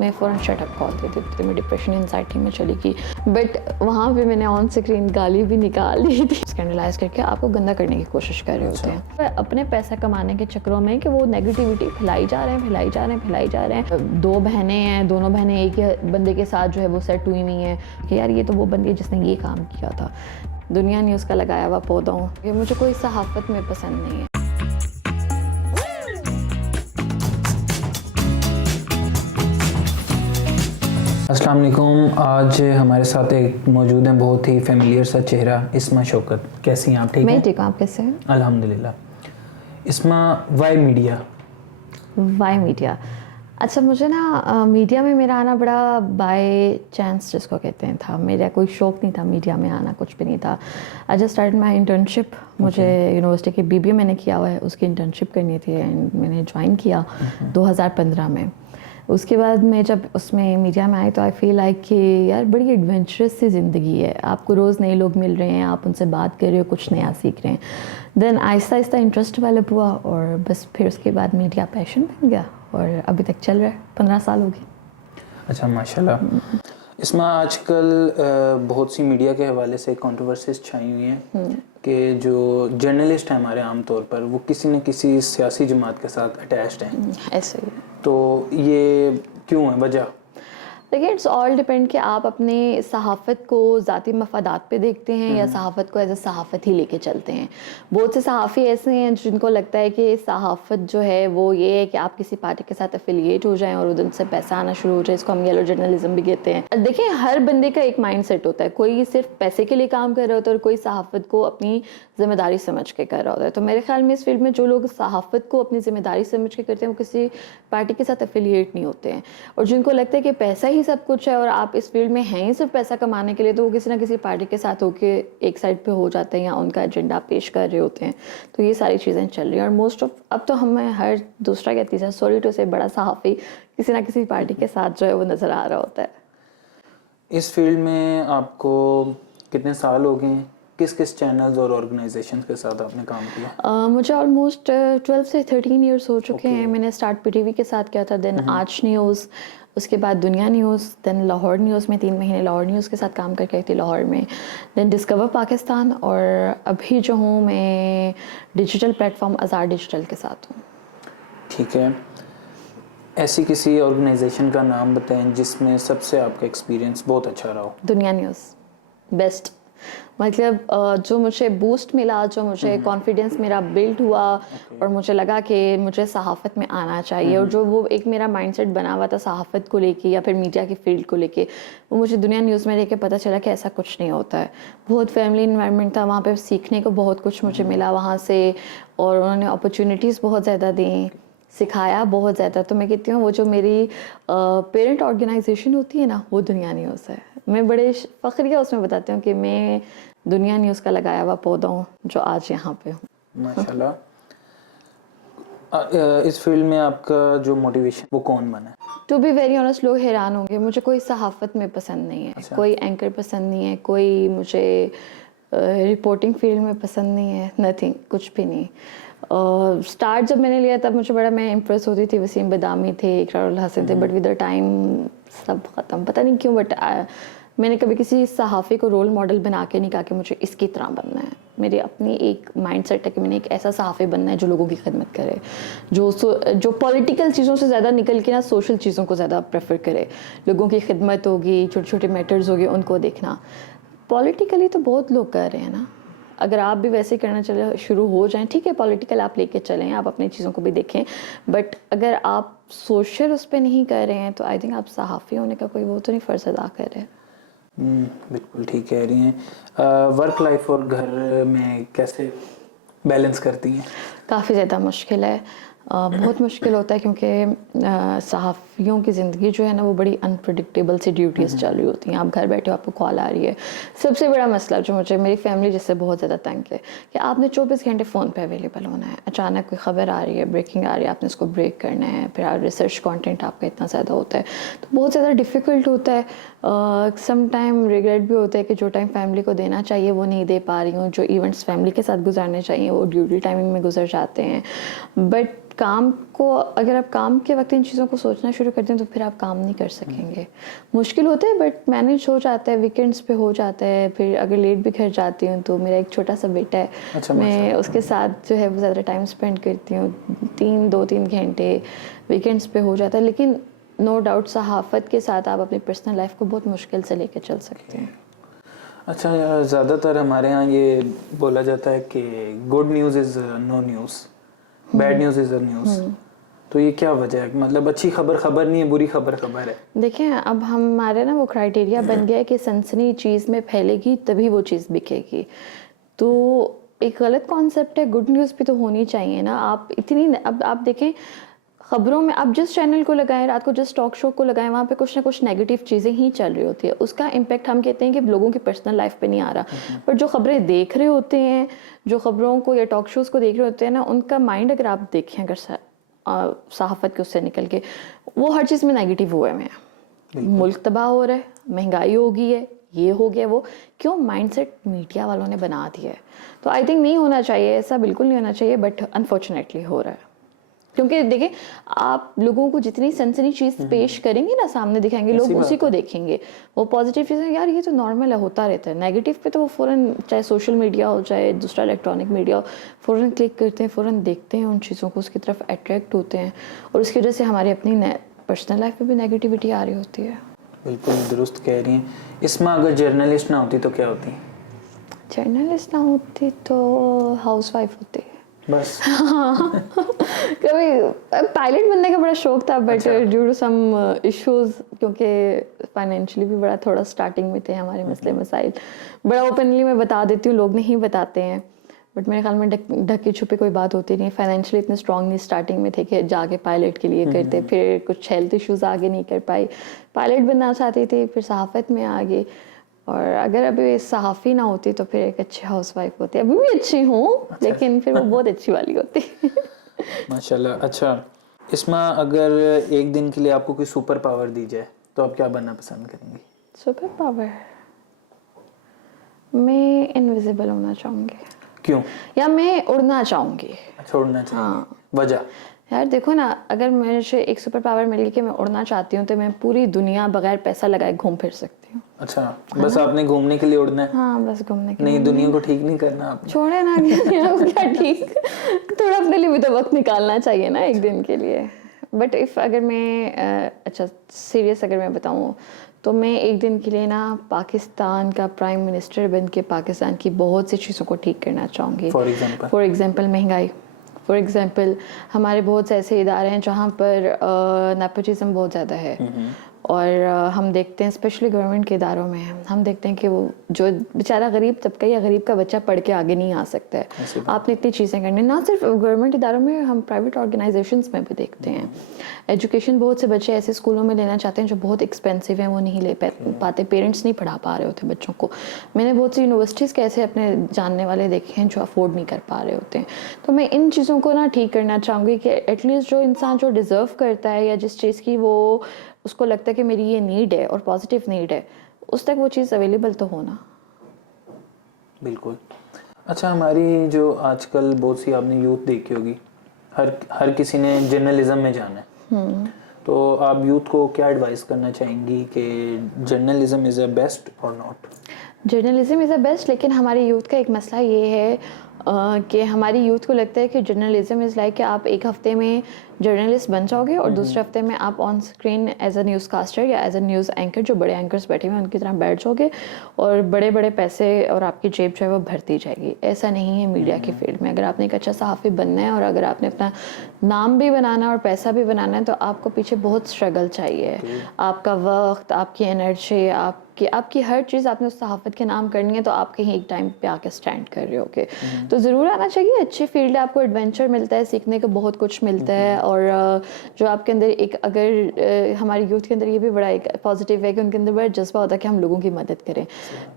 मैं फ़ौरन shut up call दे देती थी, मैं डिप्रेशन एंजाइटी में चली गई। बट वहाँ पे मैंने ऑन स्क्रीन गाली भी निकाल दी थी। स्कैंडलाइज करके आपको गंदा करने की कोशिश कर रहे होते हैं अपने पैसा कमाने के चक्करों में, कि वो नेगेटिविटी फैलाई जा रहे हैं। दो बहनें हैं, दोनों बहनें एक ही बंदे के साथ जो है वो सेट हुई हुई हैं कि यार ये तो वो बंदी है जिसने ये काम किया था। दुनिया न्यूज़ का लगाया हुआ पौधा हूँ, ये मुझे कोई सहाफ़त में पसंद नहीं है। अस्सलाम वालेकुम। आज हमारे साथ एक मौजूद हैं बहुत ही फेमिलियर सा चेहरा, इस्मा शौकत। कैसी हैं आप? ठीक हैं? मैं ठीक हूँ, आप कैसे हैं? अल्हम्दुलिल्लाह। इस्मा, वाई मीडिया? अच्छा, मुझे ना मीडिया में मेरा आना बड़ा बाय चांस जिसको कहते हैं था। मेरा कोई शौक़ नहीं था मीडिया में आना, कुछ भी नहीं था। I just started my internship. मुझे यूनिवर्सिटी के बीबीए मैंने किया हुआ है, उसकी इंटर्नशिप करनी थी एंड मैंने ज्वाइन किया 2015 में। उसके बाद मैं जब उसमें मीडिया में आई तो आई फील लाइक कि यार बड़ी एडवेंचरस सी ज़िंदगी है। आपको रोज़ नए लोग मिल रहे हैं, आप उनसे बात कर रहे हो, कुछ नया सीख रहे हैं। Then Aahista Aahista interest develop हुआ और बस फिर उसके बाद मीडिया पैशन बन गया और अभी तक चल रहा है। 15 साल हो गए। अच्छा, माशाल्लाह। इसमें आजकल बहुत सी मीडिया के हवाले से कंट्रोवर्सीज छाई हुई हैं कि जो जर्नलिस्ट हैं हमारे आम तौर पर वो किसी न किसी सियासी जमात के साथ अटैच्ड हैं। ऐसे ही तो ये क्यों है वजह? देखिए, इट्स ऑल डिपेंड कि आप अपने सहाफ़त को ज़ाती मफादात पे देखते हैं या सहाफ़त को एज अ सहाफ़त ही लेके चलते हैं। बहुत से सहाफ़ी ऐसे हैं जिनको लगता है कि सहाफ़त जो है वो ये है कि आप किसी पार्टी के साथ एफिलिएट हो जाएं और उधर से पैसा आना शुरू हो जाए। इसको हम येलो जर्नलिज्म भी कहते हैं। देखिए, हर बंदे का एक माइंड सेट होता है। कोई सिर्फ पैसे के लिए काम कर रहा होता है और कोई सहाफ़त को अपनी ज़िम्मेदारी समझ के कर रहा होता है। तो मेरे ख्याल में इस फील्ड में जो लोग सहाफ़त को अपनी ज़िम्मेदारी समझ के करते हैं वो किसी पार्टी के साथ एफिलिएट नहीं होते हैं। और जिनको लगता है कि पैसा ही सब कुछ है और आप इस फील्ड में हैं ही सिर्फ पैसा कमाने के लिए, तो वो किसी ना किसी पार्टी के साथ होके एक साइड पे हो जाते हैं या उनका एजेंडा पेश कर रहे होते हैं। तो ये सारी चीज़ें चल रही हैं और मोस्ट ऑफ अब तो हमें हर दूसरा कहती है सॉरी टू से बड़ा सहाफ़ी किसी ना किसी पार्टी के साथ जो है वो नज़र आ रहा होता है। इस फील्ड में आपको कितने साल हो गए हैं? किस किस चैनल्स और ऑर्गेनाइजेशंस के साथ आपने काम किया? मुझे ऑलमोस्ट 12 से 13 ईयर्स हो चुके हैं। मैंने स्टार्ट पीटीवी के साथ किया था, देन आज न्यूज़, उसके बाद दुनिया न्यूज़, देन लाहौर न्यूज़ में 3 महीने लाहौर न्यूज़ के साथ काम करके आई थी लाहौर में, देन डिस्कवर पाकिस्तान, और अभी जो हूँ मैं डिजिटल प्लेटफॉर्म आज़ाद डिजिटल के साथ हूँ। ठीक है। ऐसी किसी ऑर्गेनाइजेशन का नाम बताएं जिसमें सबसे आपका एक्सपीरियंस बहुत अच्छा रहा हो। दुनिया न्यूज़ बेस्ट, मतलब जो मुझे बूस्ट मिला, जो मुझे कॉन्फिडेंस मेरा बिल्ड हुआ और मुझे लगा कि मुझे सहाफ़त में आना चाहिए और जो वो एक मेरा माइंडसेट बना हुआ था सहाफ़त को लेके या फिर मीडिया की फील्ड को लेके, वो मुझे दुनिया न्यूज़ में लेके पता चला कि ऐसा कुछ नहीं होता है। बहुत फैमिली इन्वायरमेंट था वहाँ पे, सीखने को बहुत कुछ मुझे मिला वहाँ से और उन्होंने अपॉर्चुनिटीज़ बहुत ज़्यादा दी, सिखाया बहुत ज़्यादा। तो मैं कहती हूँ वो जो मेरी पेरेंट ऑर्गेनाइजेशन होती है ना, वो दुनिया न्यूज़ है। मैं बड़े फ़ख्रिया उसमें बताती हूँ कि मैं दुनिया न्यूज़ का लगाया हुआ पौधा हूँ जो आज यहाँ पे हूँ। माशाल्लाह। इस फील्ड में आपका जो मोटिवेशन वो कौन बना है? टू बी वेरी ऑनेस्ट, लोग हैरान होंगे, मुझे कोई सहाफ़त में पसंद नहीं है। अच्छा। कोई एंकर पसंद नहीं है, कोई मुझे रिपोर्टिंग फील्ड में पसंद नहीं है, नथिंग, कुछ भी नहीं। स्टार्ट जब मैंने लिया तब मुझे बड़ा मैं इम्प्रेस होती थी, वसीम बदामी थे, इकरारुल हसन थे, बट विद द टाइम सब ख़त्म, पता नहीं क्यों। बट मैंने कभी किसी सहाफ़ी को रोल मॉडल बना के नहीं कहा कि मुझे इसकी तरह बनना है। मेरी अपनी एक माइंडसेट है कि मैंने एक ऐसा सहाफ़ी बनना है जो लोगों की खिदमत करे, जो पॉलिटिकल चीज़ों से ज़्यादा निकल के ना सोशल चीज़ों को ज़्यादा प्रेफर करे। लोगों की खिदमत होगी, छोटे छोटे मैटर्स होंगे, उनको देखना। पॉलिटिकली तो बहुत लोग कर रहे हैं ना, अगर आप भी वैसे करना चले शुरू हो जाएं, ठीक है, पॉलिटिकल आप लेके चलें, आप अपनी चीज़ों को भी देखें, बट अगर आप सोशल उस पर नहीं कर रहे हैं तो आई थिंक आप सहाफ़ी होने का कोई वो तो नहीं फ़र्ज़ अदा कर रहे हैं। बिल्कुल ठीक कह रही हैं। वर्क लाइफ और घर में कैसे बैलेंस करती हैं? काफ़ी ज़्यादा मुश्किल है, बहुत मुश्किल होता है क्योंकि सहाफ़ियों की ज़िंदगी जो है ना वो बड़ी अनप्रडिक्टेबल सी ड्यूटीज़ चल रही होती हैं। आप घर बैठे हो, आपको कॉल आ रही है। सबसे बड़ा मसला जो मुझे मेरी फैमिली जिससे बहुत ज़्यादा तंग है कि आपने 24 घंटे फ़ोन पे अवेलेबल होना है। अचानक कोई ख़बर आ रही है, ब्रेकिंग आ रही है, आपने उसको ब्रेक करना है, फिर रिसर्च कंटेंट आपका इतना ज़्यादा होता है तो बहुत ज़्यादा डिफ़िकल्ट होता है। सम टाइम रिग्रेट भी होता है कि जो टाइम फैमिली को देना चाहिए वो नहीं दे पा रही हूँ, जो इवेंट्स फैमिली के साथ गुजारने चाहिए वो ड्यूटी टाइमिंग में गुजर जाते हैं। बट काम को अगर आप काम के वक्त इन चीज़ों को सोचना शुरू शुरू करते हैं तो फिर आप काम नहीं कर सकेंगे। मुश्किल होता है बट मैनेज हो जाता है, वीकेंड्स पे हो जाता है। फिर अगर लेट भी घर जाती हूँ तो मेरा एक छोटा सा बेटा है, अच्छा, मैं उसके साथ जो है वो ज़्यादा टाइम स्पेंड करती हूँ, 2-3 घंटे वीकेंड्स पे हो जाता है। लेकिन नो डाउट सहाफ़त के साथ आप अपनी पर्सनल लाइफ को बहुत मुश्किल से लेकर चल सकते हैं। अच्छा, ज़्यादातर हमारे यहाँ ये बोला जाता है कि good news is no news, bad news is a news. तो ये क्या वजह है? मतलब अच्छी खबर खबर नहीं है, बुरी खबर खबर है। देखें, अब हमारे ना वो क्राइटेरिया बन गया है कि सनसनी चीज़ में फैलेगी तभी वो चीज़ बिकेगी। तो एक गलत कॉन्सेप्ट है, गुड न्यूज़ भी तो होनी चाहिए ना। आप इतनी, अब आप देखें खबरों में, आप जिस चैनल को लगाएं, रात को जिस टॉक शो को लगाएं, वहाँ पे कुछ ना कुछ नेगेटिव चीज़ें ही चल रही होती है। उसका इम्पैक्ट हम कहते हैं कि लोगों की पर्सनल लाइफ पे नहीं आ रहा, पर जो खबरें देख रहे होते हैं, जो खबरों को या टॉक शोज़ को देख रहे होते हैं ना, उनका माइंड अगर आप देखें, अगर सहाफ़त के उससे निकल के, वो हर चीज़ में नेगेटिव हुए हुए हैं। मुल्क तबाह हो रहा है, महंगाई हो गई है, ये हो गया वो, क्यों? माइंडसेट मीडिया वालों ने बना दिया है। तो आई थिंक नहीं होना चाहिए ऐसा, बिल्कुल नहीं होना चाहिए, बट अनफॉर्चुनेटली हो रहा है। क्योंकि देखिए, आप लोगों को जितनी सनसनी चीज़ पेश करेंगे ना, सामने दिखाएंगे, लोग उसी को देखेंगे। वो पॉजिटिव चीज़ें यार ये तो नॉर्मल है, होता रहता है। नेगेटिव पे तो वो फ़ौरन, चाहे सोशल मीडिया हो चाहे दूसरा इलेक्ट्रॉनिक मीडिया हो, फ़ौरन क्लिक करते हैं, फ़ौरन देखते हैं उन चीज़ों को, उसकी तरफ अट्रैक्ट होते हैं, और उसकी वजह से हमारी अपनी पर्सनल लाइफ में भी नेगेटिविटी आ रही होती है। बिल्कुल दुरुस्त कह रही हैं। इसमें अगर जर्नलिस्ट ना होती तो क्या होती? जर्नलिस्ट ना होती तो हाउसवाइफ होती बस। कभी पायलट बनने का बड़ा शौक था, but due to some issues, क्योंकि फाइनेंशियली भी बड़ा थोड़ा स्टार्टिंग में थे हमारे मसले मसाइल, बड़ा ओपनली मैं बता देती हूँ, लोग नहीं बताते हैं, बट मेरे ख्याल में ढकी छुपी कोई बात होती नहीं। फाइनेंशियली इतने स्ट्रांग नहीं स्टार्टिंग में थे कि जाके पायलट के लिए करते, फिर कुछ हेल्थ इश्यूज आगे नहीं कर पाई, पायलट बनना चाहती थी, फिर सहाफ़त में आ गई। और अगर अभी सहाफ़ी ना होती तो फिर एक अच्छी हाउसवाइफ होती। अभी भी अच्छी हूँ, लेकिन फिर वो बहुत अच्छी वाली होती। माशाल्लाह। अच्छा, इसमें अगर एक दिन के लिए आपको कोई सुपर पावर दी जाए तो आप क्या बनना पसंद करेंगी? सुपर पावर, मैं इनविजिबल होना चाहूँगी। क्यों? या मैं उड़ना चाहूँगी। अच्छा, उड़ना चाहिए। हाँ। वजह? यार देखो ना, अगर मुझे एक सुपर पावर मिल गई कि मैं उड़ना चाहती हूँ, तो मैं पूरी दुनिया बगैर पैसा लगाए घूम फिर सकती हूँ। अच्छा, बस आपने घूमने के लिए उड़ना है? हाँ, बस घूमने के नहीं, लिए। दुनिया को ठीक नहीं करना आपने? छोड़े ना, क्या ठीक, थोड़ा अपने लिए भी तो वक्त निकालना चाहिए ना एक दिन के लिए। बट इफ़ अगर मैं अच्छा सीरियस अगर मैं बताऊँ, तो मैं एक दिन के लिए ना पाकिस्तान का प्राइम मिनिस्टर बन के पाकिस्तान की बहुत सी चीज़ों को ठीक करना चाहूँगी। फॉर एग्जांपल महंगाई, फॉर एग्जांपल हमारे बहुत से ऐसे इदारे हैं जहाँ पर नेपोटिज्म बहुत ज़्यादा है, और हम देखते हैं स्पेशली गवर्नमेंट के इदारों में, हम देखते हैं कि वो जो बेचारा गरीब तबका या गरीब का बच्चा पढ़ के आगे नहीं आ सकता है। आपने इतनी चीज़ें करनी, ना सिर्फ गवर्नमेंट इदारों में, हम प्राइवेट ऑर्गेनाइजेशंस में भी देखते हैं। एजुकेशन बहुत से बच्चे ऐसे स्कूलों में लेना चाहते हैं जो बहुत एक्सपेंसिव हैं, वो नहीं ले पाते, पेरेंट्स नहीं पढ़ा पा रहे होते बच्चों को। मैंने बहुत सी यूनिवर्सिटीज़ के ऐसे अपने जानने वाले देखे हैं जो अफोर्ड नहीं कर पा रहे होते हैं। तो मैं इन चीज़ों को ना ठीक करना चाहूँगी कि एटलीस्ट जो इंसान जो डिज़र्व करता है, या जिस चीज़ की वो उसको लगता है कि मेरी ये नीड है और पॉजिटिव नीड है, उस तक वो चीज़ अवेलेबल तो होना। बिल्कुल। अच्छा, हमारी जो आजकल बहुत सी आपने यूथ देखी होगी, हर किसी ने जर्नलिज्म में जाना है, तो आप यूथ को क्या एडवाइस करना चाहेंगी कि जर्नलिज्म इज़ अ बेस्ट और not? Journalism is the best, लेकिन हमारे यूथ का एक मसला ये है कि हमारी यूथ को लगता है कि जर्नलिज्म इज़ लाइक कि आप एक हफ्ते में जर्नलिस्ट बन जाओगे और दूसरे हफ्ते में आप on screen as a newscaster या एज अ न्यूज़ एंकर, जो बड़े एंकर्स बैठे हुए हैं उनकी तरह बैठ जाओगे और बड़े बड़े पैसे और आपकी जेब जो है वो भरती जाएगी। ऐसा नहीं है मीडिया की फील्ड में। अगर आपने एक अच्छा सहाफ़ी बनना है और अगर आपने अपना नाम भी बनाना है और पैसा भी बनाना है, तो आपको पीछे बहुत स्ट्रगल चाहिए। आपका वक्त, आपकी एनर्जी, आपकी हर चीज़ आपने उस सहाफ़त के नाम करनी है, तो आप कहीं एक टाइम पे आके स्टैंड कर रहे होगे। तो ज़रूर आना चाहिए, अच्छी फील्ड है, आपको एडवेंचर मिलता है, सीखने को बहुत कुछ मिलता है। और जो आपके अंदर एक, अगर हमारी यूथ के अंदर ये भी बड़ा एक पॉजिटिव है कि उनके अंदर बड़ा जज्बा होता है कि हम लोगों की मदद करें,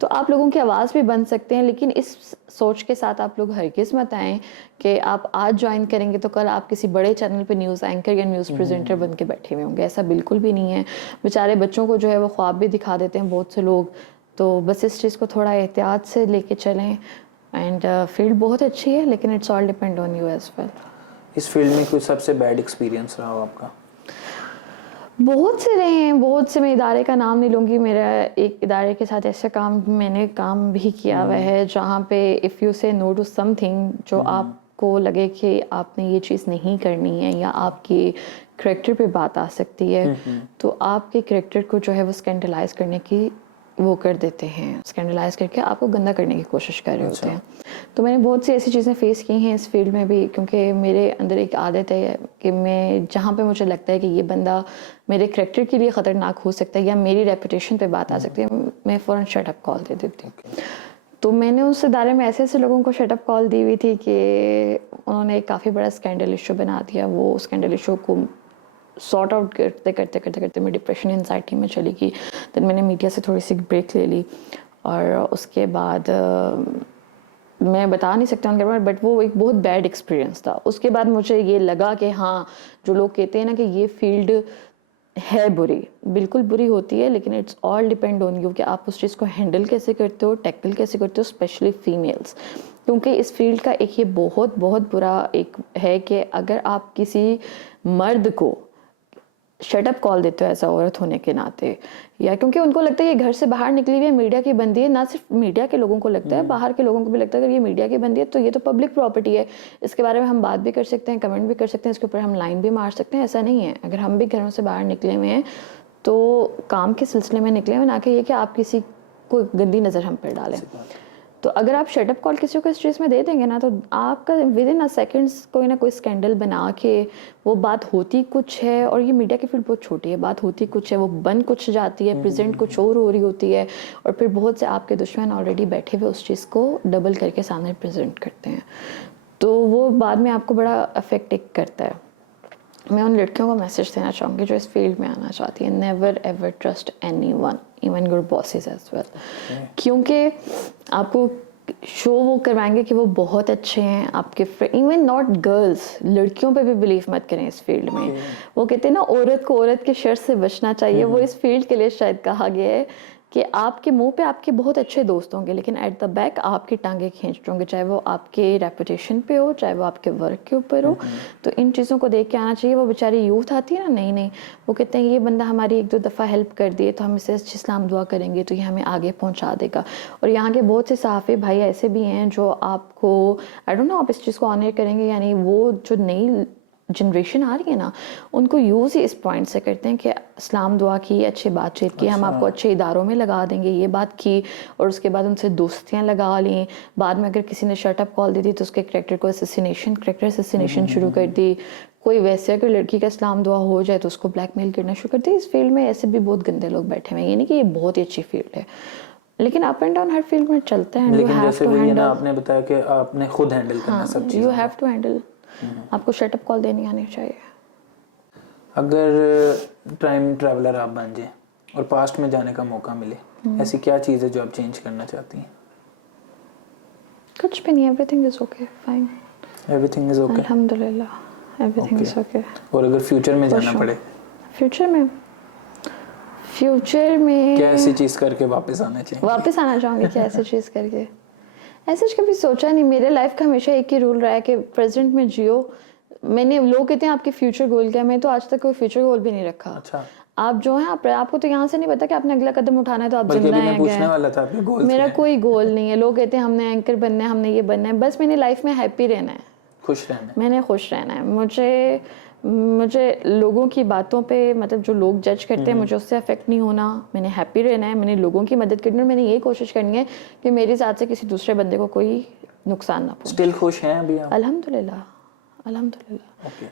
तो आप लोगों की आवाज़ भी बन सकते हैं। लेकिन इस सोच के साथ आप लोग हरगिज़ मत आएँ कि आप आज ज्वाइन करेंगे तो कल आप किसी बड़े चैनल पे न्यूज़ एंकर या न्यूज़ प्रेजेंटर बन के बैठे हुए होंगे। ऐसा बिल्कुल भी नहीं है। बेचारे बच्चों को जो है वो ख्वाब भी दिखा देते हैं बहुत से लोग। तो बस इस चीज़ को थोड़ा एहतियात से लेके चलें। एंड फील्ड बहुत अच्छी है, लेकिन it's all depend on you as well. इस फील्ड में कोई सबसे बैड एक्सपीरियंस रहा हो आपका? बहुत से रहे हैं, बहुत से। मैं इदारे का नाम नहीं लूँगी, मेरा एक इदारे के साथ ऐसा मैंने काम भी किया हुआ है जहाँ पे इफ़ यू से नो टू समथिंग जो आपको लगे कि आपने ये चीज़ नहीं करनी है या आपकी करैक्टर पे बात आ सकती है, तो आपके करैक्टर को जो है वो स्कैंडलाइज करने की वो कर देते हैं, स्कैंडलाइज करके आपको गंदा करने की कोशिश कर रहे होते हैं। तो मैंने बहुत सी ऐसी चीज़ें फेस की हैं इस फील्ड में भी, क्योंकि मेरे अंदर एक आदत है कि मैं जहाँ पे मुझे लगता है कि ये बंदा मेरे करैक्टर के लिए ख़तरनाक हो सकता है या मेरी रेपुटेशन पे बात आ सकती है, मैं फ़ौरन शट अप कॉल दे देती हूँ। तो मैंने उस इदारे में ऐसे ऐसे लोगों को शट अप कॉल दी हुई थी कि उन्होंने एक काफ़ी बड़ा स्कैंडल इशू बना दिया। वो स्कैंडल इशू को सॉर्ट आउट करते करते करते करते मैं डिप्रेशन एंजाइटी में चली गई। देन मैंने मीडिया से थोड़ी सी ब्रेक ले ली और उसके बाद मैं बता नहीं सकता उनके बारे में, बट वो एक बहुत बैड एक्सपीरियंस था। उसके बाद मुझे ये लगा कि हाँ, जो लोग कहते हैं ना कि ये फील्ड है बुरी, बिल्कुल बुरी होती है, लेकिन it's all depend on you कि आप उस चीज़ को हैंडल कैसे करते हो, टैकल कैसे करते हो, स्पेशली फीमेल्स। क्योंकि इस फील्ड का एक ये बहुत बहुत बुरा एक है कि अगर आप किसी मर्द को शटअप कॉल देते हो ऐसा औरत होने के नाते, या क्योंकि उनको लगता है ये घर से बाहर निकली हुई है, मीडिया की बंदी है। ना सिर्फ मीडिया के लोगों को लगता है, बाहर के लोगों को भी लगता है अगर ये मीडिया की बंदी है तो ये तो पब्लिक प्रॉपर्टी है, इसके बारे में हम बात भी कर सकते हैं, कमेंट भी कर सकते हैं, इसके ऊपर हम लाइन भी मार सकते हैं। ऐसा नहीं है, अगर हम भी घरों से बाहर निकले हुए हैं तो काम के सिलसिले में निकले हुए, ना कि ये कि आप किसी को गंदी नज़र हम पर डालें। तो अगर आप शटअप कॉल किसी को इस चीज़ में दे देंगे ना, तो आपका विद इन अ सेकेंड्स कोई ना कोई स्कैंडल बना के वो बात होती कुछ है, और ये मीडिया की फील्ड बहुत छोटी है, बात होती कुछ है, वो बन कुछ जाती है, प्रेजेंट कुछ और हो रही होती है, और फिर बहुत से आपके दुश्मन ऑलरेडी बैठे हुए उस चीज़ को डबल करके सामने प्रेजेंट करते हैं, तो वो बाद में आपको बड़ा अफेक्ट करता है। मैं उन लड़कियों को मैसेज देना चाहूँगी जो इस फील्ड में आना चाहती है, never ever trust anyone, even your bosses as well. क्योंकि आपको शो वो करवाएंगे कि वो बहुत अच्छे हैं, आपके इवन नॉट गर्ल्स, लड़कियों पे भी बिलीव मत करें इस फील्ड में। वो कहते हैं ना, औरत को औरत के शर से बचना चाहिए, वो इस फील्ड के लिए शायद कहा गया है कि आपके मुंह पे आपके बहुत अच्छे दोस्त होंगे, लेकिन एट द बैक आपकी टांगे खींच होंगे, चाहे वो आपके रेपुटेशन पे हो, चाहे वो आपके वर्क के ऊपर हो। तो इन चीज़ों को देख के आना चाहिए। वो बेचारी यूथ आती है ना, नहीं वो कहते हैं ये बंदा हमारी एक दो दफ़ा हेल्प कर दिए तो हम इसे इस्लाम दुआ करेंगे तो ये हमें आगे पहुंचा देगा। और यहाँ के बहुत से सहाफ़ी भाई ऐसे भी हैं जो आपको, आई डोंट नो आप इस चीज़ को ऑनर करेंगे, यानी वो जो नई जनरेशन आ रही है ना, उनको यूज़ ही इस पॉइंट से करते हैं कि इस्लाम दुआ की, अच्छी बातचीत की, हम आपको अच्छे इदारों में लगा देंगे, ये बात की, और उसके बाद उनसे दोस्तियां लगा ली। बाद में अगर किसी ने शटअप कॉल दी थी तो उसके करैक्टर असिसिनेशन शुरू कर दी। कोई वैसे अगर लड़की का इस्लाम दुआ हो जाए तो उसको ब्लैकमेल करना शुरू कर दी। इस फील्ड में ऐसे भी बहुत गंदे लोग बैठे हुए हैं, ये नहीं कि ये बहुत ही अच्छी फील्ड है, लेकिन up and down her field में चलता है। लेकिन जैसे वही है ना, आपने बताया कि आपने खुद हैंडल करना सब चीज़ें, यू हैव टू हैंडल, आपको शटअप कॉल देनी आनी चाहिए। अगर टाइम ट्रैवलर आप बन जाए और पास्ट में जाने का मौका मिले, ऐसी क्या चीज़ है जो आप चेंज करना चाहती हैं? कुछ भी नहीं, everything is okay, fine, everything is okay, अल्हम्दुलिल्लाह, एवरीथिंग इज ओके। और अगर फ्यूचर में जाना पड़े, फ्यूचर में क्या ऐसी चीज़ करके वापस आना चाहिए? वापस आना चाहूँगी क्या ऐसी चीज़ करके? ऐसे कभी सोचा नहीं। मेरे लाइफ का हमेशा एक ही रूल रहा है कि प्रेजेंट में जियो। मैंने, लोग कहते हैं आपके फ्यूचर गोल क्या है, मैं तो आज तक कोई फ्यूचर गोल भी नहीं रखा। अच्छा, आप जो है आपको तो यहाँ से नहीं पता कि आपने अगला कदम उठाना है, तो आप बल्कि जिंदा अभी मैं हैं पूछने वाला था आपके गोल मेरा क्या है? कोई गोल नहीं है। लोग कहते हैं हमने एंकर बनना है, हमने ये बनना है, बस मैंने लाइफ में हैप्पी रहना है, खुश रहना है। मैंने खुश रहना है। मुझे लोगों की बातों पे, मतलब जो लोग जज करते हैं, मुझे उससे अफेक्ट नहीं होना। मैंने हैप्पी रहना है, मैंने लोगों की मदद करनी है, और मैंने ये कोशिश करनी है कि मेरी साथ से किसी दूसरे बंदे को कोई नुकसान ना पहुंचे। स्टिल खुश हैं अभी आप? अल्हम्दुलिल्लाह, ओके।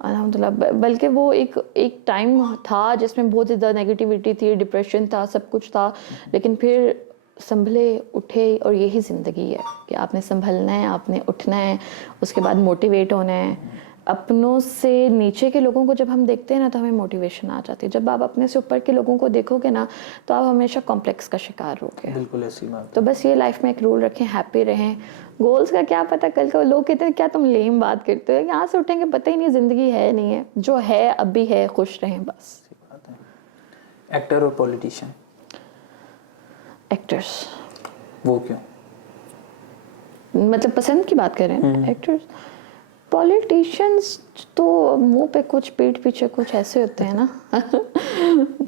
अल्हम्दुलिल्लाह। बल्कि वो एक टाइम था जिसमें बहुत ज़्यादा नेगेटिविटी थी, डिप्रेशन था, सब कुछ था, लेकिन फिर संभले, उठे, और यही ज़िंदगी है कि आपने संभलना है, आपने उठना है, उसके बाद मोटिवेट होना है। अपनों से नीचे के लोगों को जब हम देखते हैं ना, तो हमें मोटिवेशन आ जाती है। जब आप अपने से ऊपर के लोगों को देखोगे ना, तो आप हमेशा कॉम्प्लेक्स का शिकार होगे। बिल्कुल ऐसी बात। तो बस ये लाइफ में एक रूल रखें, हैप्पी रहें। गोल्स का क्या पता, कल को लोग कहते हैं क्या तुम लेम बात करते हो, यहाँ से उठेंगे पता ही नहीं ज़िंदगी है नहीं है, जो है अभी है, खुश रहें बस। बात है। एक्टर और पॉलिटिशियन? एक्टर्स। वो क्यों? मतलब पसंद की बात करें, एक्टर्स। पॉलिटिशियंस तो मुंह पे कुछ पीठ पीछे कुछ ऐसे होते हैं ना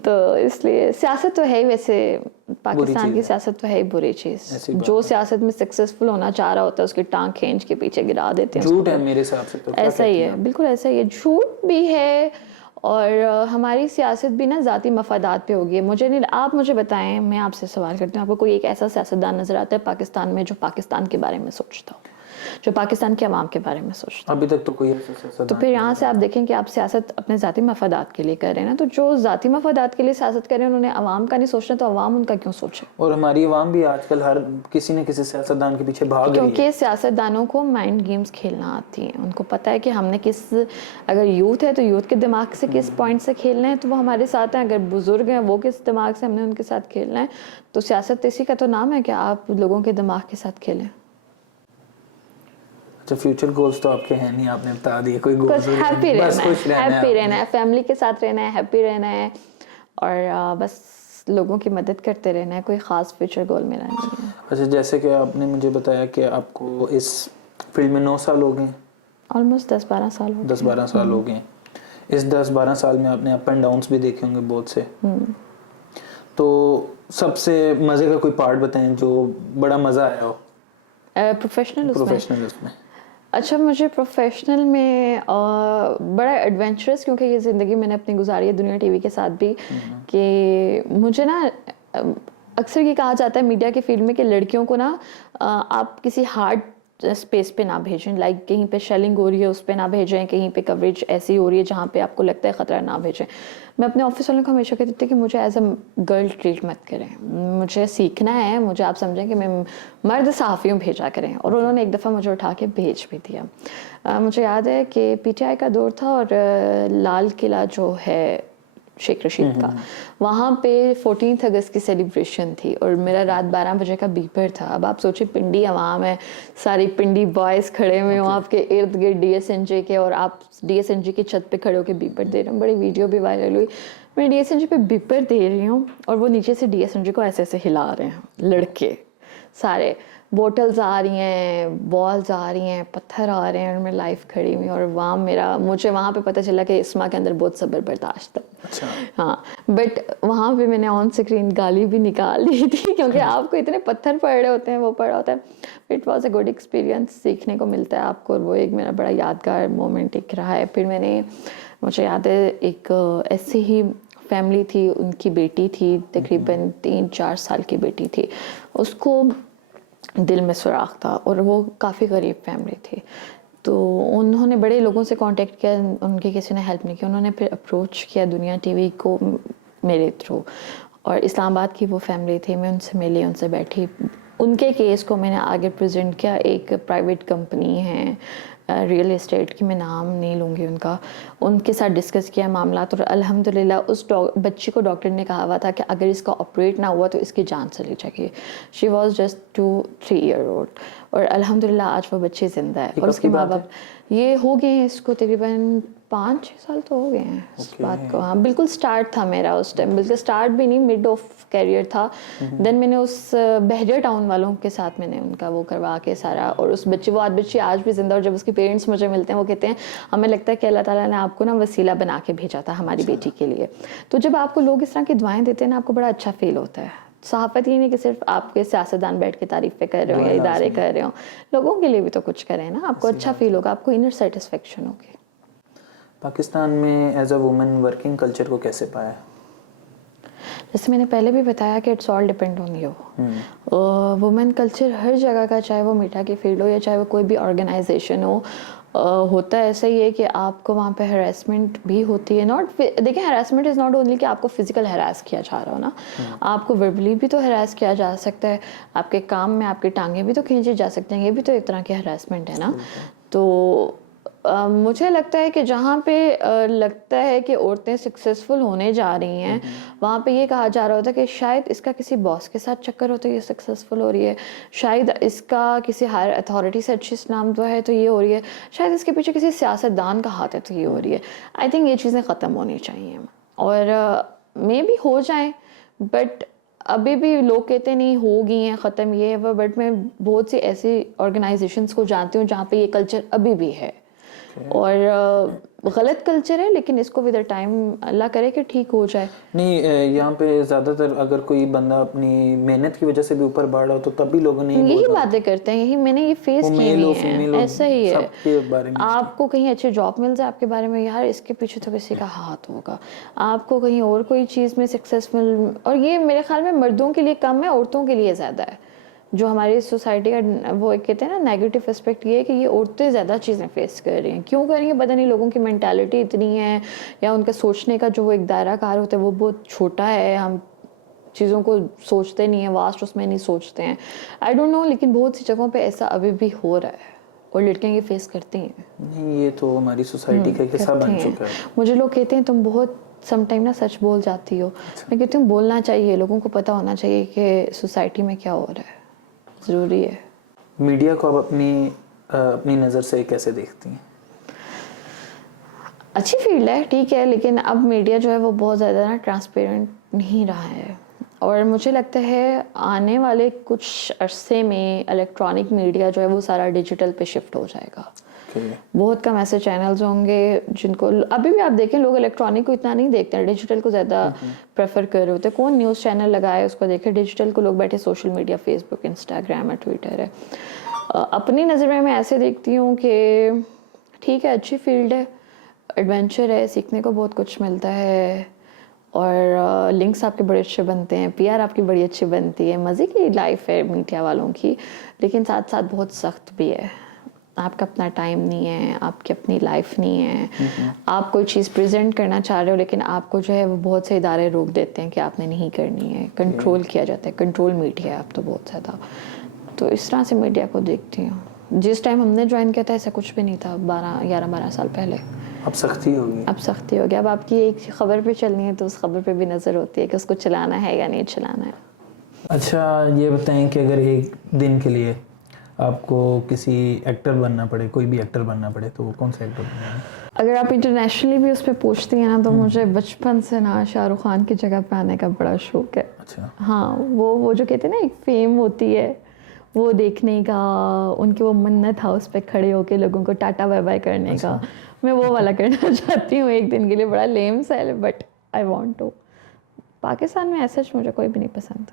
तो इसलिए सियासत तो है ही, वैसे पाकिस्तान चीज़ की है। सियासत तो है ही बुरी चीज़। ऐसी बात जो है। सियासत में सक्सेसफुल होना चाह रहा होता है उसकी टांग खींच के पीछे गिरा देते हैं झूठ उसको। है मेरे हिसाब से, तो क्या ऐसा ही कहती हैं है, आप? बिल्कुल ऐसा ही है, झूठ भी है। और हमारी सियासत भी ना ज़ाती मफादात पे होगी। मुझे नहीं, आप मुझे बताएं, मैं आपसे सवाल करती हूँ, आपको कोई एक ऐसा सियासतदान नज़र आता है पाकिस्तान में जो पाकिस्तान के बारे में सोचता हो, जो पाकिस्तान के अवाम के बारे में सोचता हो? अभी तक तो कोई ऐसा सियासतदान तो फिर यहाँ नहीं से आप आता। देखें कि आप सियासत अपने ज़ाती मफादात के लिए कर रहे हैं ना, तो जो ज़ाती मफादात के लिए सियासत कर रहे हैं उन्होंने अवाम का नहीं सोचना, तो अवाम उनका क्यों सोचे? और हमारी आवाम भी आजकल हर किसी न किसी सियासतदान के पीछे भाग रही है। क्योंकि सियासतदानों को माइंड गेम्स खेलना आती हैं, उनको पता है कि हमने किस, अगर यूथ है तो यूथ के दिमाग से किस पॉइंट से खेलना है तो वो हमारे साथ हैं, अगर बुजुर्ग हैं वो किस दिमाग से हमने उनके साथ खेलना है। तो सियासत इसी का तो नाम है कि आप लोगों के दिमाग के साथ खेलें। अच्छा, फ्यूचर गोल्स तो आपके हैं नहीं, आपने बता दिए। कोई बस गोल्स हैप्पी बस रहना खुश है, रहना हैप्पी है रहना है, फैमिली के साथ रहना है, हैप्पी रहना है, और बस लोगों की मदद करते रहना है। कोई ख़ास फ्यूचर गोल मेरा नहीं है। अच्छा, जैसे कि आपने मुझे बताया कि आपको इस फील्ड में 9 साल हो गए, ऑलमोस्ट 10-12 साल हो गए। 10-12 साल हो गए। इस 10-12 साल में आपने अप एंड डाउन्स भी देखे होंगे बहुत से। तो सबसे मज़े का कोई पार्ट बताएं जो बड़ा मज़ा आया हो प्रोफेशनल उसमें? प्रोफेशनल उसमें। अच्छा, मुझे प्रोफेशनल में बड़ा एडवेंचरस, क्योंकि ये ज़िंदगी मैंने अपनी गुजारी है दुनिया टीवी के साथ भी, कि मुझे ना अक्सर ये कहा जाता है मीडिया के फील्ड में कि लड़कियों को ना आप किसी हार्ड स्पेस पे ना भेजें, लाइक कहीं पे शेलिंग हो रही है उस पे ना भेजें, कहीं पे कवरेज ऐसी हो रही है जहाँ पे आपको लगता है ख़तरा, ना भेजें। मैं अपने ऑफिस वालों को हमेशा कहती थी कि मुझे एज अ गर्ल ट्रीट मत करें, मुझे सीखना है, मुझे आप समझें कि मैं मर्द सहाफ़ियों भेजा करें। और उन्होंने एक दफ़ा मुझे उठा के भेज भी दिया। मुझे याद है कि पीटीआई का दौर था और लाल किला जो है शेख रशीद का, वहाँ पे 14 अगस्त की सेलिब्रेशन थी और मेरा रात 12 बजे का बीपर था। अब आप सोचिए, पिंडी अवाम है, सारी पिंडी बॉयज़ खड़े हुए हैं वहाँ आपके इर्द गिर्द डीएसएनजे के, और आप डीएसएनजे की छत पे खड़े होकर बीपर दे रहे हैं। बड़ी वीडियो भी वायरल हुई, मैं डीएसएनजे पे बीपर दे रही हूँ और वो नीचे से डीएसएनजे को ऐसे ऐसे हिला रहे हैं लड़के सारे, बोटल्स आ रही हैं, बॉल्स आ रही हैं, पत्थर आ रहे हैं, और मैं लाइव खड़ी हुई और वहाँ मुझे वहाँ पे पता चला कि इस्मा के अंदर बहुत सब्र बर्दाश्त है। अच्छा। हाँ, बट वहाँ पे मैंने ऑन स्क्रीन गाली भी निकाल दी थी क्योंकि आपको इतने पत्थर पड़ रहे होते हैं, वो पड़ा होता है। It was a good experience, सीखने को मिलता है आपको, और वो एक मेरा बड़ा यादगार मोमेंट एक रहा है। फिर मुझे याद है एक ऐसी ही फैमिली थी, उनकी बेटी थी, तकरीबन 3-4 साल की बेटी थी, उसको दिल में सुराख था और वो काफ़ी गरीब फैमिली थी। तो उन्होंने बड़े लोगों से कांटेक्ट किया, उनकी किसी ने हेल्प नहीं की। उन्होंने फिर अप्रोच किया दुनिया टीवी को मेरे थ्रू, और इस्लामाबाद की वो फैमिली थी, मैं उनसे मिली, उनसे बैठी, उनके केस को मैंने आगे प्रेजेंट किया। एक प्राइवेट कंपनी है रियल एस्टेट की, मैं नाम नहीं लूँगी उनका, उनके साथ डिस्कस किया मामला, और अल्हम्दुलिल्लाह उस बच्ची को डॉक्टर ने कहा हुआ था कि अगर इसका ऑपरेट ना हुआ तो इसकी जान चली जाएगी। She was just 2-3 year old, और अल्हम्दुलिल्लाह आज वो बच्ची ज़िंदा है। और उसके माँ बाप, ये हो गए हैं इसको तकरीबन 5-6 साल तो हो गए हैं इस बात को। हाँ, बिल्कुल स्टार्ट था मेरा उस टाइम, बिल्कुल स्टार्ट भी नहीं, मिड ऑफ कैरियर था। देन मैंने उस बहरिया टाउन वालों के साथ मैंने उनका वो करवा के सारा, और उस बच्चे, वो बच्ची आज भी जिंदा, और जब उसके पेरेंट्स मुझे मिलते हैं वो कहते हैं हमें लगता है कि अल्लाह ताला ने आपको ना वसीला बना के भेजा था हमारी बेटी के लिए। तो जब आपको लोग इस तरह की दुआएं देते हैं ना, आपको बड़ा अच्छा फील होता है। सहाफ़त ये नहीं कि सिर्फ आपके सियासतदान बैठ के तारीफ़ें कर रहे हो या इदारे कर रहे हो, लोगों के लिए भी तो कुछ करें ना, आपको अच्छा फील होगा, आपको इनर सेटिस्फेक्शन होगी। पाकिस्तान में as a women working culture को कैसे पाया? जैसे मैंने पहले भी बताया कि it's all depend on you. Women culture हर जगह का, चाहे वो मीडिया की फील्ड हो या चाहे वो कोई भी ऑर्गेनाइजेशन हो, होता है ऐसा ही है कि आपको वहाँ पे हरासमेंट भी होती है। देखिए, हरासमेंट इज़ नॉट ओनली कि आपको फिजिकल हरास किया जा रहा हो ना, आपको वर्बली भी तो हरास किया जा सकता है, आपके काम में आपकी टांगें भी तो खींची जा सकती हैं, ये भी तो एक तरह की हरासमेंट है ना। तो मुझे लगता है कि जहाँ पे लगता है कि औरतें सक्सेसफुल होने जा रही हैं, वहाँ पे ये कहा जा रहा होता है कि शायद इसका किसी बॉस के साथ चक्कर होता है, ये सक्सेसफुल हो रही है, शायद इसका किसी हायर अथॉरिटी से अच्छी नामज़द है तो ये हो रही है, शायद इसके पीछे किसी सियासतदान का हाथ है तो ये हो रही है। आई थिंक ये चीज़ें ख़त्म होनी चाहिए, और मे भी हो जाएं, बट अभी भी लोग कहते नहीं हो गई हैं ख़त्म ये है वो, बट मैं बहुत सी ऐसी ऑर्गेनाइजेशंस को जानती हूँ जहाँ पे ये कल्चर अभी भी है। और गलत कल्चर है, लेकिन इसको विद टाइम अल्लाह करे कि ठीक हो जाए। नहीं, यहाँ पे ज़्यादातर अगर कोई बंदा अपनी मेहनत की वजह से भी ऊपर बढ़ रहा हो तो तब भी लोगों ने यही बातें करते हैं, यही मैंने ये फेस की हुई है। ऐसा ही है, सबके बारे में आपको कहीं अच्छी जॉब मिल जाए आपके बारे में, यार इसके पीछे तो किसी का हाथ होगा। आपको कहीं और कोई चीज़ में सक्सेसफुल, और ये मेरे ख्याल में मर्दों के लिए कम है, औरतों के लिए ज़्यादा है। जो हमारी सोसाइटी का वो एक कहते हैं ना नेगेटिव एस्पेक्ट, ये है कि ये औरतें ज़्यादा चीज़ें फेस कर रही हैं। क्यों कर रही हैं पता नहीं, लोगों की मेंटालिटी इतनी है या उनका सोचने का जो वो एक दायरा कार होता है वो बहुत छोटा है। हम चीज़ों को सोचते नहीं है, वास्ट उसमें नहीं सोचते हैं। आई डोंट नो, लेकिन बहुत सी जगहों पे ऐसा अभी भी हो रहा है और लड़कियां ये फेस करती हैं। नहीं, ये तो हमारी सोसाइटी का हिस्सा बन चुका है। मुझे लोग कहते हैं तुम बहुत समटाइम ना सच बोल जाती हो। मैं कहती हूँ बोलना चाहिए, लोगों को पता होना चाहिए कि सोसाइटी में क्या हो रहा है, ज़रूरी है। मीडिया को आप अपनी नज़र से कैसे देखती हैं? अच्छी फील्ड है, ठीक है, लेकिन अब मीडिया जो है वो बहुत ज़्यादा ना ट्रांसपेरेंट नहीं रहा है, और मुझे लगता है आने वाले कुछ अरसे में इलेक्ट्रॉनिक मीडिया जो है वो सारा डिजिटल पे शिफ्ट हो जाएगा। बहुत कम ऐसे चैनल्स होंगे जिनको, अभी भी आप देखें लोग इलेक्ट्रॉनिक को इतना नहीं देखते हैं, डिजिटल को ज़्यादा प्रेफर कर रहे होते हैं। कौन न्यूज़ चैनल लगाए उसको देखे, डिजिटल को लोग बैठे सोशल मीडिया, फेसबुक, इंस्टाग्राम है, ट्विटर है। अपनी नज़र में मैं ऐसे देखती हूँ कि ठीक है, अच्छी फील्ड है, एडवेंचर है, सीखने को बहुत कुछ मिलता है, और लिंक्स आपके बड़े अच्छे बनते हैं, पीआर आपकी बड़ी अच्छी बनती है, मज़े की लाइफ है मीडिया वालों की, लेकिन साथ साथ बहुत सख्त भी है। आपका अपना टाइम नहीं है, आपकी अपनी लाइफ नहीं है। आप कोई चीज़ प्रेजेंट करना चाह रहे हो, लेकिन आपको जो है वो बहुत से इदारे रोक देते हैं कि आपने नहीं करनी है, कंट्रोल किया जाता है, कंट्रोल मीडिया है अब तो बहुत ज़्यादा। तो इस तरह से मीडिया को देखती हूँ। जिस टाइम हमने ज्वाइन किया था ऐसा कुछ भी नहीं था, 11-12 साल पहले। अब सख्ती होगी, अब सख्ती हो गया। अब आपकी एक खबर पे चलनी है तो उस खबर पे भी नज़र होती है कि उसको चलाना है या नहीं चलाना है। अच्छा, ये बताएं कि अगर एक दिन के लिए आपको किसी एक्टर बनना पड़े, कोई भी एक्टर बनना पड़े, तो वो कौन सा एक्टर बनना है? अगर आप इंटरनेशनली भी उस पर पूछती हैं ना, तो मुझे बचपन से ना शाहरुख खान की जगह पे आने का बड़ा शौक है। अच्छा। हाँ, वो जो कहते हैं ना एक फेम होती है, वो देखने का, उनकी वो मन्नत हाउस पे खड़े होके लोगों को टाटा बाय बाय करने का, मैं वो वाला करना चाहती हूँ एक दिन के लिए। बड़ा लेम सा है but I want to. Pakistan में ऐसा मुझे कोई भी नहीं पसंद,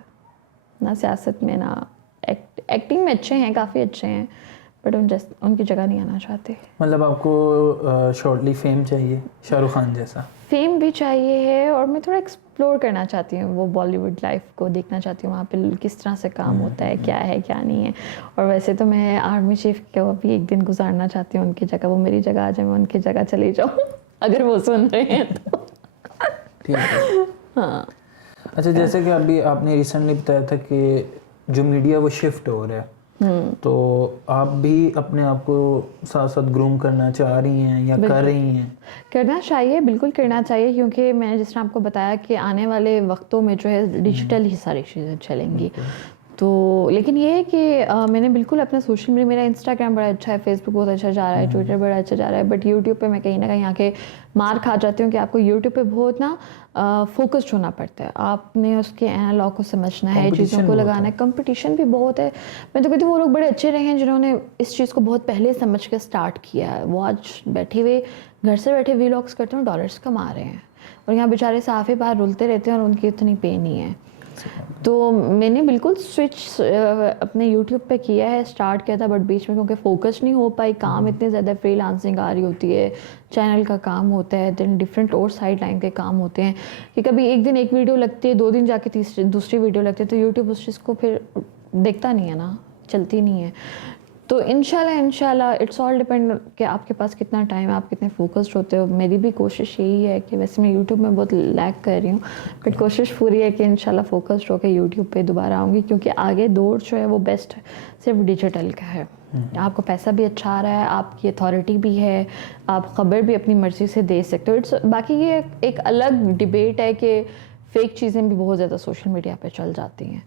ना सियासत में, ना एक्टिंग में अच्छे हैं, काफ़ी अच्छे हैं, बट उनकी जगह नहीं आना चाहते। मतलब आपको शॉर्टली फेम चाहिए शाहरुख खान जैसा? फेम भी चाहिए है, और मैं थोड़ा एक्सप्लोर करना चाहती हूँ, वो बॉलीवुड लाइफ को देखना चाहती हूँ, वहाँ पे किस तरह से काम होता है, क्या है क्या नहीं है। और वैसे तो मैं आर्मी चीफ को भी एक दिन गुजारना चाहती हूँ उनकी जगह, वो मेरी जगह आ जाए, मैं उनकी जगह चली जाऊँ अगर वो सुन रहे हैं तो। ठीक है। हाँ। अच्छा, जैसे कि अभी आपने रिसेंटली बताया था कि जो मीडिया वो शिफ्ट हो रहा है, तो आप भी अपने आप को साथ साथ ग्रूम करना चाह रही हैं या कर रही हैं? करना चाहिए, बिल्कुल करना चाहिए, क्योंकि मैंने जिस तरह आपको बताया कि आने वाले वक्तों में जो है डिजिटल ही सारी चीज़ें चलेंगी। तो लेकिन ये है कि मैंने बिल्कुल अपना सोशल मीडिया, मेरा इंस्टाग्राम बड़ा अच्छा है, फेसबुक बहुत अच्छा जा रहा है, ट्विटर बड़ा अच्छा जा रहा है, बट यूट्यूब पे मैं कहीं ना कहीं आके मार खा जाती हूँ कि आपको यूट्यूब पे बहुत ना फोकस्ड होना पड़ता है, आपने उसके एनालॉग को समझना है, चीज़ों को लगाना है, कंपटीशन भी बहुत है। मैं तो कहती हूँ वो लोग बड़े अच्छे रहे हैं जिन्होंने इस चीज़ को बहुत पहले समझ के स्टार्ट किया है, वो आज बैठे हुए घर से बैठे व्लॉग्स करते हैं, डॉलर्स कमा रहे हैं, और यहाँ बेचारे साफ़ ही बाहर रुलते रहते हैं और उनकी इतनी पे नहीं है। तो मैंने बिल्कुल स्विच अपने यूट्यूब पे किया है, स्टार्ट किया था, बट बीच में क्योंकि फोकस नहीं हो पाई, काम इतने ज़्यादा फ्रीलांसिंग आ रही होती है, चैनल का काम होता है, देन डिफरेंट और साइड लाइन के काम होते हैं कि कभी एक दिन एक वीडियो लगती है, 2 दिन जाके दूसरी वीडियो लगती है, तो यूट्यूब उस चीज़ को फिर देखता नहीं है ना, चलती नहीं है। तो इंशाल्लाह इट्स ऑल डिपेंड कि आपके पास कितना टाइम है, आप कितने फोकस्ड होते हो। मेरी भी कोशिश यही है कि वैसे मैं यूट्यूब में बहुत लैग कर रही हूँ, बट कोशिश पूरी है कि इंशाल्लाह फोकस्ड होकर यूट्यूब पे दोबारा आऊँगी, क्योंकि आगे दौर जो है वो बेस्ट सिर्फ डिजिटल का है। आपको पैसा भी अच्छा आ रहा है, आपकी अथॉरिटी भी है, आप खबर भी अपनी मर्ज़ी से दे सकते हो। इट्स बाकी ये एक अलग डिबेट है कि फ़ेक चीज़ें भी बहुत ज़्यादा सोशल मीडिया पर चल जाती हैं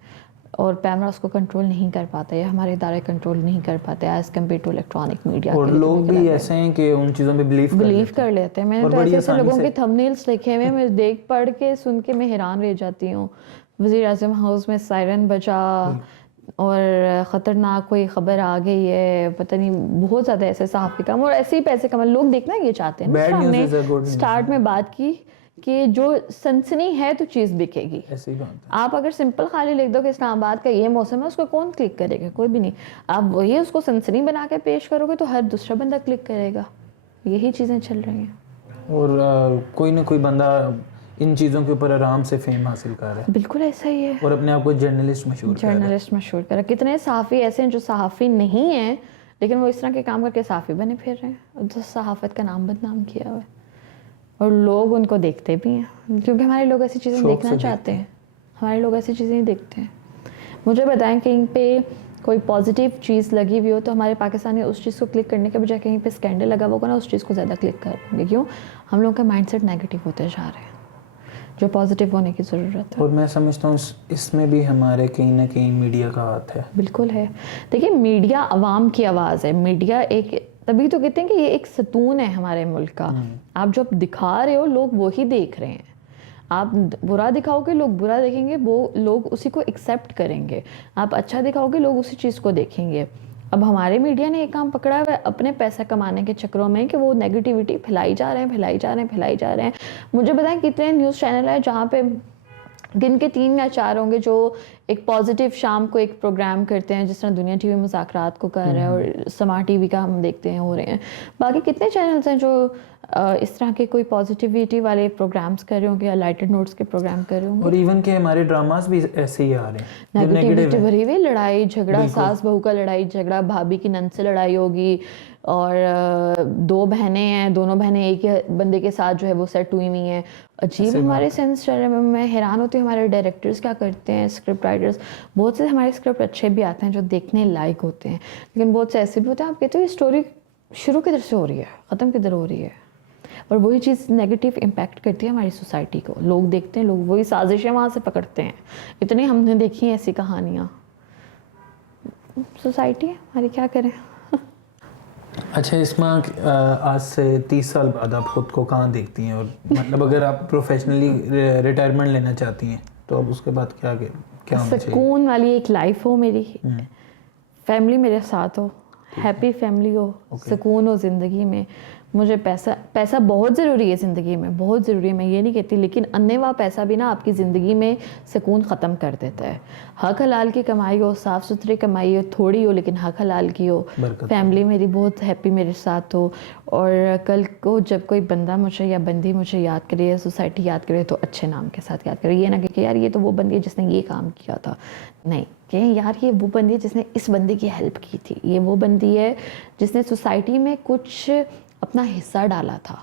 और पैमरा उसको कंट्रोल नहीं कर पाते, या हमारे इदारे कंट्रोल नहीं कर पाते as compared to electronic media. और लोग भी ऐसे हैं कि उन चीज़ों पे बिलीव कर लेते हैं। मैंने तो ऐसे लोगों के थंबनेल्स देखे हुए, मैं देख पढ़ के सुन के मैं हैरान रह जाती हूँ। वज़ीर आज़म हाउस में सायरन बजा, और ख़तरनाक कोई ख़बर आ गई है, पता नहीं, बहुत ज़्यादा ऐसे सहाफ़ी काम और ऐसे ही पैसे कमा लोग देखना ये चाहते हैं। Bad news is a good हमने news. स्टार्ट में बात की कि जो सनसनी है तो चीज़ बिकेगी। ऐसी बात है। आप अगर सिंपल खाली लिख दो कि इस्लामाबाद का ये मौसम है, उसको कौन क्लिक करेगा? कोई भी नहीं। आप वही उसको सनसनी बना के पेश करोगे तो हर दूसरा बंदा क्लिक करेगा। यही चीज़ें चल रही हैं। और कोई ना कोई बंदा इन चीज़ों के ऊपर आराम से फेम हासिल कर रहा है बिल्कुल ऐसा ही है। और अपने आप को जर्नलिस्ट मशहूर कर रहा है। जर्नलिस्ट मशहूर करा। कितने सहाफ़ी ऐसे हैं जो सहाफ़ी नहीं हैं लेकिन वो इस तरह के काम करके सहाफ़ी बने फिर रहे हैं, जो सहाफ़त का नाम बदनाम किया हुआ है, और लोग उनको देखते भी हैं क्योंकि हमारे लोग ऐसी चीज़ें शौक देखना से चाहते हैं। हमारे लोग ऐसी चीज़ें ही देखते हैं। मुझे बताएं कहीं पे कोई पॉजिटिव चीज़ लगी हुई हो तो हमारे पाकिस्तानी उस चीज़ को क्लिक करने के बजाय कहीं पे स्कैंडल लगा हुआ होगा ना, उस चीज़ को ज़्यादा क्लिक करेंगे। क्यों? हम लोग का माइंडसेट नेगेटिव होते जा रहे हैं, जो पॉजिटिव होने की ज़रूरत है। और मैं समझता हूँ इसमें भी हमारे कहीं ना कहीं मीडिया का हाथ है। बिल्कुल है। देखिए, मीडिया आवाम की आवाज़ है। मीडिया एक, तभी तो कहते हैं कि ये एक सतून है हमारे मुल्क का। आप जो दिखा रहे हो लोग वही देख रहे हैं। आप बुरा दिखाओगे लोग बुरा देखेंगे, वो लोग उसी को एक्सेप्ट करेंगे। आप अच्छा दिखाओगे लोग उसी चीज़ को देखेंगे। अब हमारे मीडिया ने एक काम पकड़ा हुआ है अपने पैसा कमाने के चक्करों में कि वो नेगेटिविटी फैलाई जा रहे हैं, फैलाई जा रहे हैं, फैलाई जा रहे हैं। मुझे बताएं कितने न्यूज़ चैनल है जहाँ पे गिन के 3 या 4 होंगे जो एक पॉजिटिव शाम को एक प्रोग्राम करते हैं, जिस तरह दुनिया टीवी मुज़ाकरात को कर रहा है और समार्ट टीवी का हम देखते हैं हो रहे हैं। बाकी कितने चैनल्स हैं जो इस तरह के कोई पॉजिटिविटी वाले प्रोग्राम्स कर रहे होंगे या लाइटेड नोट्स के प्रोग्राम कर रहे होंगे। और इवन के हमारे ड्रामास भी ऐसे ही आ रहे हैं, नेगेटिविटी भरी हुई लड़ाई झगड़ा, सास बहू का लड़ाई झगड़ा, भाभी की नंद से लड़ाई होगी, और 2 बहनें हैं, दोनों बहनें एक ही बंदे के साथ जो है वो सेट हुई हुई हैं। अजीब हमारे सेंस चल रहे हैं। मैं हैरान होती हूँ हमारे डायरेक्टर्स क्या करते हैं, स्क्रिप्ट राइटर्स। बहुत से हमारे स्क्रिप्ट अच्छे भी आते हैं जो देखने लायक होते हैं, लेकिन बहुत से ऐसे भी होते हैं आप कहते हो ये स्टोरी शुरू किधर से हो रही है, ख़त्म किधर हो रही है। और वही चीज़ नेगेटिव इम्पैक्ट करती है हमारी सोसाइटी को। लोग देखते हैं, लोग वही साजिशें वहाँ से पकड़ते हैं। इतनी हमने देखी हैं ऐसी कहानियाँ। सोसाइटी है हमारी, क्या करें। अच्छा, इसमें आज से 30 साल बाद आप खुद को कहाँ देखती हैं? और मतलब अगर आप प्रोफेशनली रिटायरमेंट लेना चाहती हैं तो अब उसके बाद क्या होना चाहिए? सुकून वाली एक लाइफ हो मेरी, फैमिली मेरे साथ हो, हैप्पी फैमिली हो, सुकून हो ज़िंदगी में। मुझे पैसा बहुत ज़रूरी है ज़िंदगी में, बहुत ज़रूरी है, मैं ये नहीं कहती, लेकिन अन्नेवा पैसा भी ना आपकी ज़िंदगी में सुकून ख़त्म कर देता है। हक हलाल की कमाई हो, साफ़ सुथरी कमाई हो, थोड़ी हो लेकिन हक हलाल की हो, फैमिली मेरी बहुत हैप्पी मेरे साथ हो, और कल को जब कोई बंदा मुझे या बंदी मुझे याद करे या सोसाइटी याद करे तो अच्छे नाम के साथ याद करे। ये ना कि यार ये तो वो बंदी है जिसने ये काम किया था, नहीं, कि यार ये वो बंदी है जिसने इस बंदी की हेल्प की थी, ये वो बंदी है जिसने सोसाइटी में कुछ अपना हिस्सा डाला था।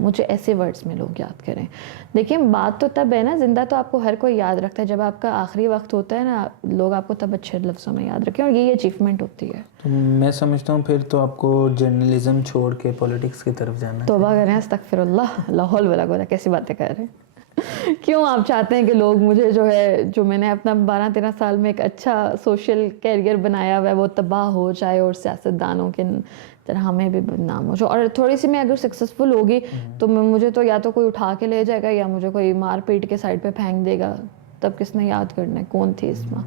मुझे ऐसे वर्ड्स में लोग याद करें। देखिए, बात तो तब है ना, जिंदा तो आपको हर कोई याद रखता है, जब आपका आखिरी वक्त होता है ना, लोग आपको तब अच्छे लफ्ज़ों में याद रखें, और यही अचीवमेंट होती है। तो मैं समझता हूँ फिर तो आपको जर्नलिज्म छोड़ के पॉलिटिक्स की तरफ जाना है। तौबा करें, अस्तगफिरुल्लाह, ला हौल वला कुव्वता, कैसी बातें कर रहे हैं। क्यों आप चाहते हैं कि लोग मुझे जो है, जो मैंने अपना 12-13 साल में एक अच्छा सोशल कैरियर बनाया हुआ है वो तबाह हो जाए और सियासतदानों के तरह हमें भी बदनाम हो जाए। और थोड़ी सी मैं अगर सक्सेसफुल होगी तो मुझे तो या तो कोई उठा के ले जाएगा या मुझे कोई मार पीट के साइड पे फेंक देगा, तब किसने याद करना है कौन थी इसमें।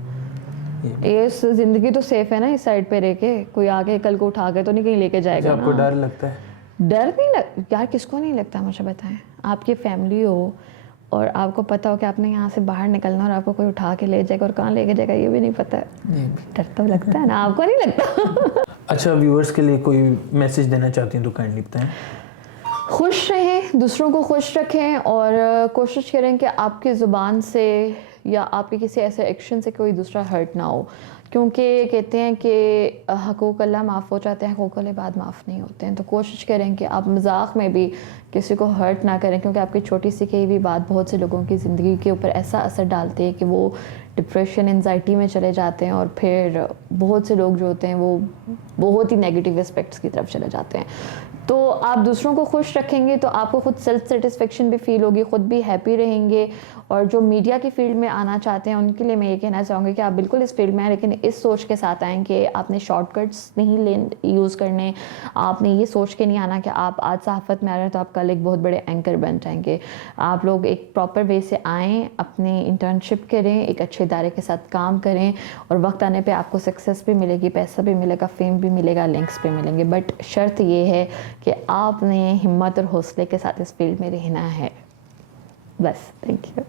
ये ज़िंदगी तो सेफ है ना इस साइड पे रह के, कोई आके कल को उठा के तो नहीं कहीं लेके जाएगा। आपको डर लगता है? डर नहीं यार, किसको नहीं लगता, मुझे बताएं। आपकी फैमिली हो और आपको पता हो कि आपने यहाँ से बाहर निकलना और आपको कोई उठा के ले जाएगा और कहाँ लेके जाएगा ये भी नहीं पता है, डर तो लगता है ना, आपको नहीं लगता? अच्छा, व्यूअर्स के लिए कोई मैसेज देना चाहती हैं तो काइंडली बताएं। खुश रहें, दूसरों को खुश रखें, और कोशिश करें कि आपकी ज़ुबान से या आपके किसी ऐसे एक्शन से कोई दूसरा हर्ट ना हो, क्योंकि कहते हैं कि हकूक़ अल्लाह माफ़ हो जाते हैं, हकूक़ इबाद माफ़ नहीं होते हैं। तो कोशिश करें कि आप मजाक में भी किसी को हर्ट ना करें, क्योंकि आपकी छोटी सी कही हुई बात बहुत से लोगों की ज़िंदगी के ऊपर ऐसा असर डालती है कि वो डिप्रेशन, एंजाइटी में चले जाते हैं, और फिर बहुत से लोग जो होते हैं वो बहुत ही नेगेटिव एस्पेक्ट्स की तरफ चले जाते हैं। तो आप दूसरों को खुश रखेंगे तो आपको खुद सेल्फ सेटिस्फेक्शन भी फील होगी, ख़ुद भी हैप्पी रहेंगे, और जो मीडिया की फील्ड में आना चाहते हैं उनके लिए मैं ये कहना चाहूँगी कि आप बिल्कुल इस फील्ड में आएँ, लेकिन इस सोच के साथ आएँ कि आपने शॉर्टकट्स नहीं यूज़ करने, आपने ये सोच के नहीं आना कि आप आज सहाफ़त में आ रहे हैं तो आप कल एक बहुत बड़े एंकर बन जाएंगे। आप लोग एक प्रॉपर वे से आएँ, अपनी इंटर्नशिप करें, एक अच्छे इदारे के साथ काम करें, और वक्त आने पे आपको सक्सेस भी मिलेगी, पैसा भी मिलेगा, फेम भी मिलेगा, लिंक्स भी मिलेंगे। बट शर्त ये है कि आपने हिम्मत और हौसले के साथ इस फील्ड में रहना है। बस, थैंक यू।